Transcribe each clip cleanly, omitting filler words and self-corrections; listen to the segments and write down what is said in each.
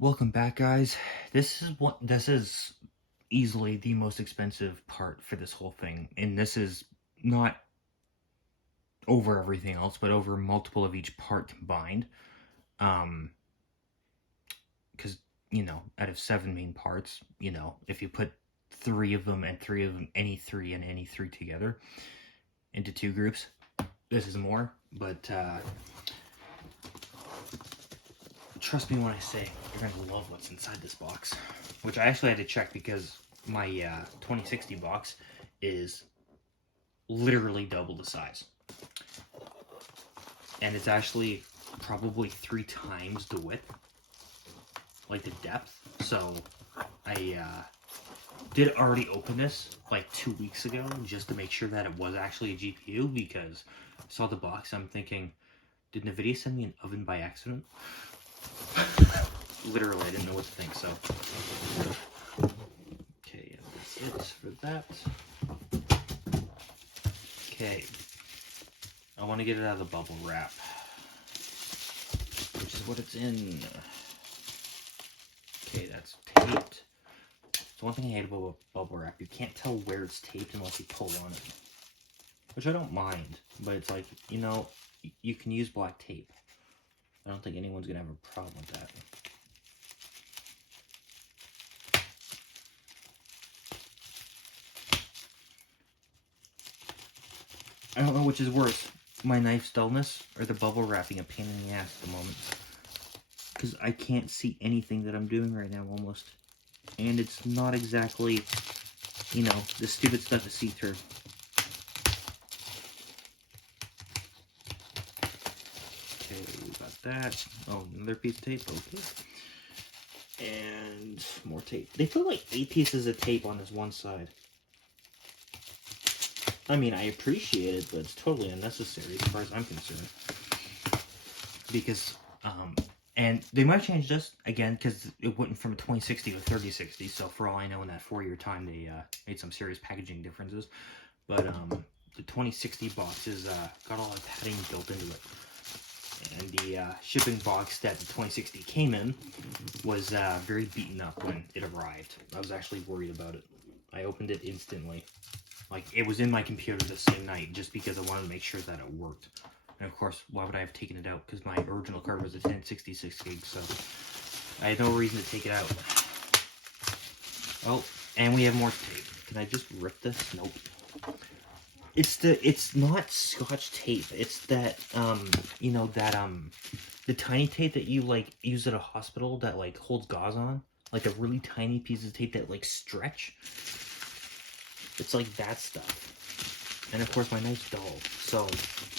Welcome back, guys. This is easily the most expensive part for this whole thing, and this is not over everything else, but over multiple of each part combined. Um, because out of seven main parts, if you put three of them and three of them, any three and any three together into two groups, this is more. But trust me when I say you're gonna love what's inside this box, which I actually had to check because my 2060 box is literally double the size, and it's actually probably 3 times the width, like the depth. So I did already open this like 2 weeks ago just to make sure that it was actually a GPU, because I saw the box. I'm thinking, did NVIDIA send me an oven by accident? Literally, I didn't know what to think. So okay, that's it for that. Okay, I want to get it out of the bubble wrap, which is what it's in. Okay, that's taped. So one thing I hate about bubble wrap, you can't tell where it's taped unless you pull on it. Which I don't mind, but it's like, you can use black tape. I don't think anyone's gonna have a problem with that. I don't know which is worse, my knife dullness or the bubble wrapping a pain in the ass at the moment. Because I can't see anything that I'm doing right now, almost. And it's not exactly, the stupid stuff to see through. Okay, we got that. Oh, another piece of tape, okay. And more tape. They put like 8 pieces of tape on this one side. I mean, I appreciate it, but it's totally unnecessary as far as I'm concerned. Because, and they might change this again, because it went from a 2060 to a 3060, so for all I know, in that 4-year time, they made some serious packaging differences. But the 2060 box has got all the padding built into it. And the shipping box that the 2060 came in was very beaten up when it arrived. I was actually worried about it. I opened it instantly. Like, it was in my computer the same night, just because I wanted to make sure that it worked. And of course, why would I have taken it out? Because my original card was a 1066 gig, so I had no reason to take it out. Oh, and we have more tape. Can I just rip this? Nope. It's not Scotch tape. It's that, the tiny tape that you, like, use at a hospital that, like, holds gauze on. Like, a really tiny piece of tape that, like, stretch. It's like that stuff. And of course, my knife's dull, so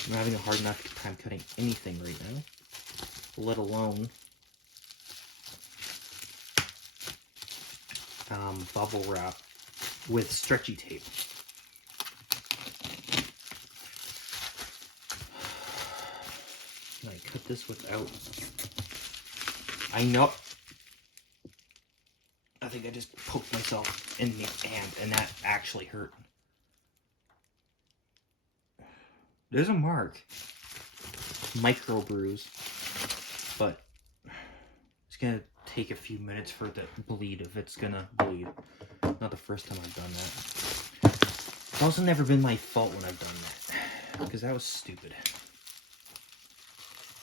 I'm having a hard enough time cutting anything right now, let alone bubble wrap with stretchy tape. Can I cut this without? I know. I think I just poked myself in the hand, and that actually hurt. There's a mark. Micro bruise. But it's gonna take a few minutes for it to bleed, if it's gonna bleed. Not the first time I've done that. It's also never been my fault when I've done that, because that was stupid.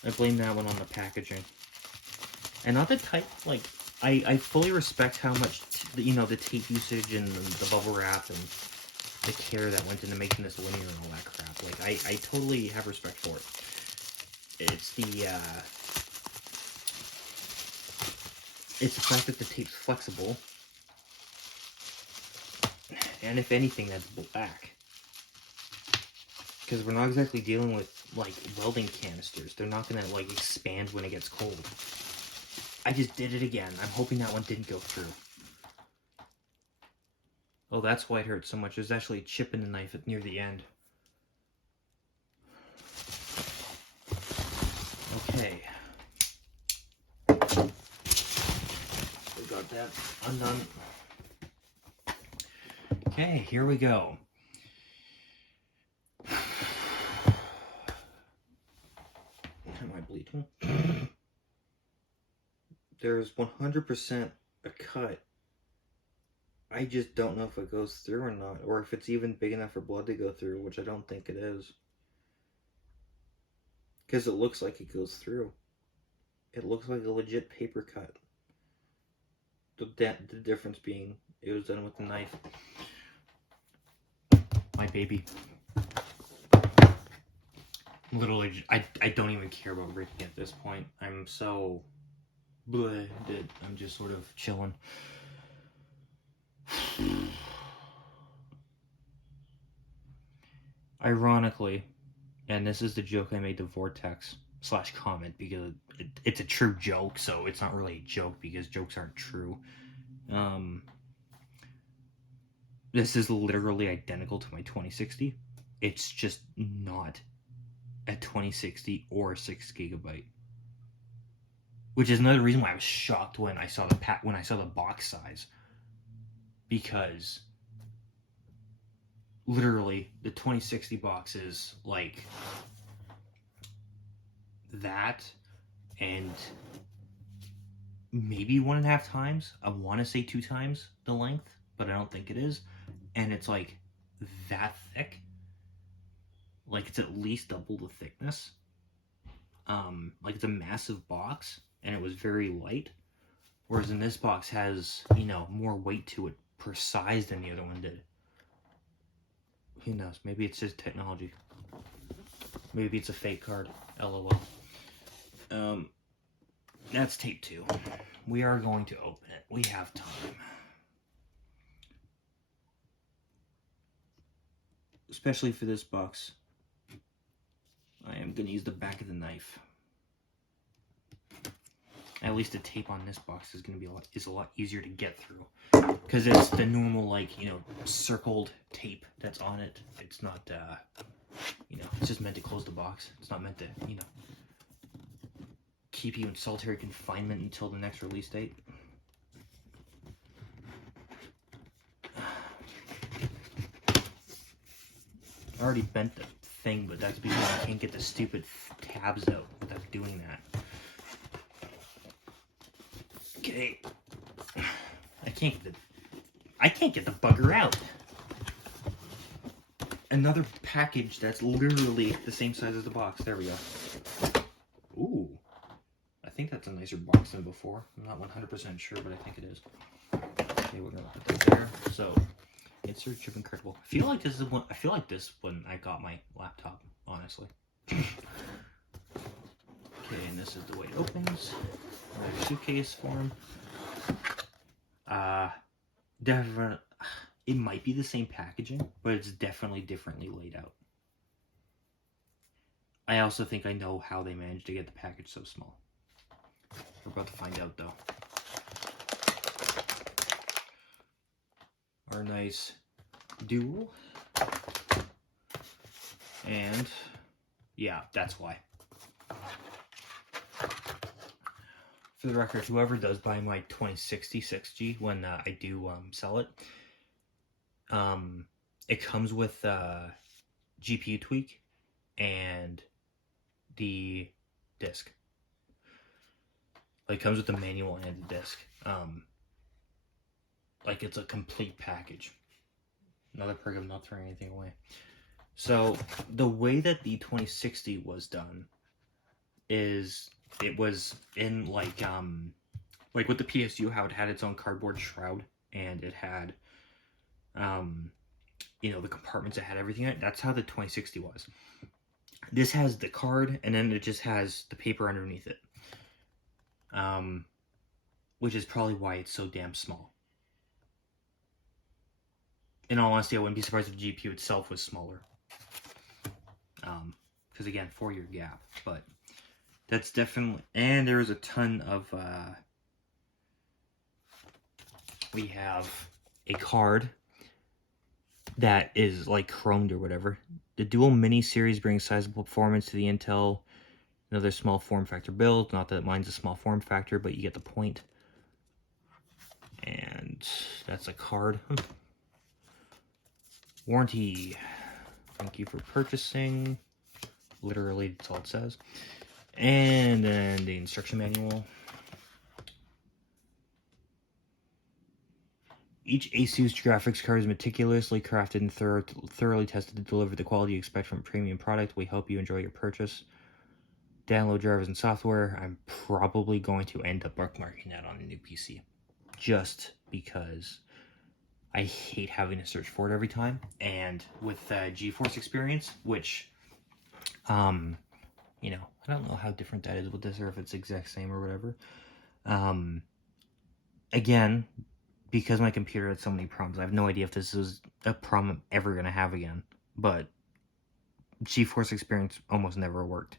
I blame that one on the packaging. And not the type, like, I fully respect how much, the tape usage and the bubble wrap and the care that went into making this linear and all that crap. Like, I totally have respect for it. It's the fact that the tape's flexible, and if anything, that's black. Because we're not exactly dealing with, like, welding canisters. They're not gonna, like, expand when it gets cold. I just did it again. I'm hoping that one didn't go through. Oh, that's why it hurts so much. There's actually a chip in the knife near the end. Okay. We got that undone. Okay, here we go. Am I bleeding? there's 100% a cut. I just don't know if it goes through or not, or if it's even big enough for blood to go through, which I don't think it is. Because it looks like it goes through. It looks like a legit paper cut. The difference being it was done with a knife. My baby. Literally, I don't even care about rigging at this point. I'm so bleh that I'm just sort of chilling. Ironically, and this is the joke I made to Vortex / comment, because it's a true joke, so it's not really a joke because jokes aren't true. This is literally identical to my 2060. It's just not a 2060 or 6 gigabyte, which is another reason why I was shocked when I saw the box size, because literally the 2060 box is like that and maybe 1.5 times. I want to say 2 times the length, but I don't think it is. And it's like that thick. Like it's at least double the thickness. Like it's a massive box, and it was very light. Whereas in this box has, more weight to it per size than the other one did. Who knows? Maybe it's just technology. Maybe it's a fake card. LOL. That's tape 2. We are going to open it. We have time. Especially for this box, I am going to use the back of the knife. At least the tape on this box is going to be a lot easier to get through, because it's the normal circled tape that's on it. It's not it's just meant to close the box. It's not meant to keep you in solitary confinement until the next release date. I already bent the thing, but that's because I can't get the stupid tabs out without doing that. Okay. I can't get the bugger out. Another package that's literally the same size as the box. There we go. Ooh. I think that's a nicer box than before. I'm not 100% sure, but I think it is. Okay, we're gonna put that there. So, Insert Chip Incredible. I feel like this when I got my laptop, honestly. Okay, and this is the way it opens. Another suitcase form. Definitely, it might be the same packaging, but it's definitely differently laid out. I also think I know how they managed to get the package so small. We're about to find out, though. Our nice dual. And, yeah, that's why. For the record, whoever does buy my 2060 6G when I do sell it, it comes with GPU tweak and the disc. Like, it comes with the manual and the disc. Like, it's a complete package. Another perk of not throwing anything away. So, the way that the 2060 was done is it was in like with the PSU, how it had its own cardboard shroud, and it had the compartments that had everything in it. That's how the 2060 was. This has the card, and then it just has the paper underneath it, which is probably why it's so damn small. In all honesty, I wouldn't be surprised if the GPU itself was smaller, because again, 4-year gap. But that's definitely, and there's a ton of we have a card that is like chromed or whatever. The dual mini series brings sizable performance to the Intel. Another small form factor build. Not that mine's a small form factor, but you get the point. And that's a card. Warranty. Thank you for purchasing. Literally, that's all it says. And then the instruction manual. Each ASUS graphics card is meticulously crafted and thoroughly tested to deliver the quality you expect from a premium product. We hope you enjoy your purchase. Download drivers and software. I'm probably going to end up bookmarking that on a new PC. Just because I hate having to search for it every time. And with GeForce Experience, which, you know, I don't know how different that is with this or if it's the exact same or whatever. Again, because my computer had so many problems, I have no idea if this is a problem I'm ever going to have again. But GeForce Experience almost never worked.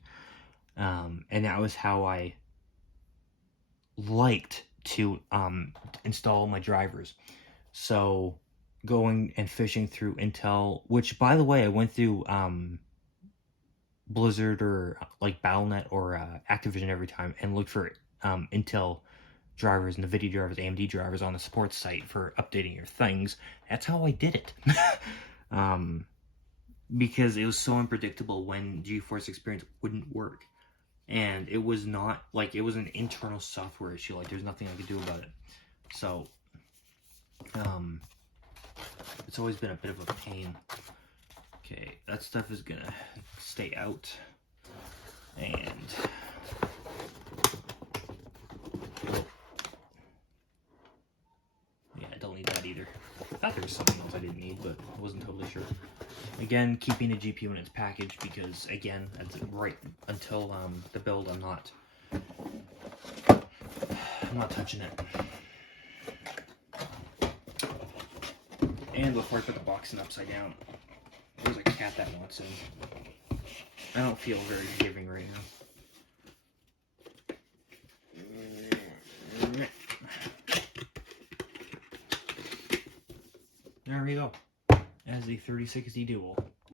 And that was how I liked to install my drivers. So going and fishing through Intel, which by the way, I went through Blizzard or like Battle.net or Activision every time and looked for Intel drivers, NVIDIA drivers, AMD drivers on the support site for updating your things. That's how I did it. Because it was so unpredictable when GeForce Experience wouldn't work. And it was not, like, it was an internal software issue. Like, there's nothing I could do about it. So, it's always been a bit of a pain. Okay, that stuff is gonna stay out. And yeah, I don't need that either. I thought there was something else I didn't need, but I wasn't totally sure. Again, keeping a GPU in its package because, again, right until the build, I'm not touching it. And before I put the box in upside down, there's a cat that wants in. I don't feel very giving right now. There we go. As a 3060 Dual.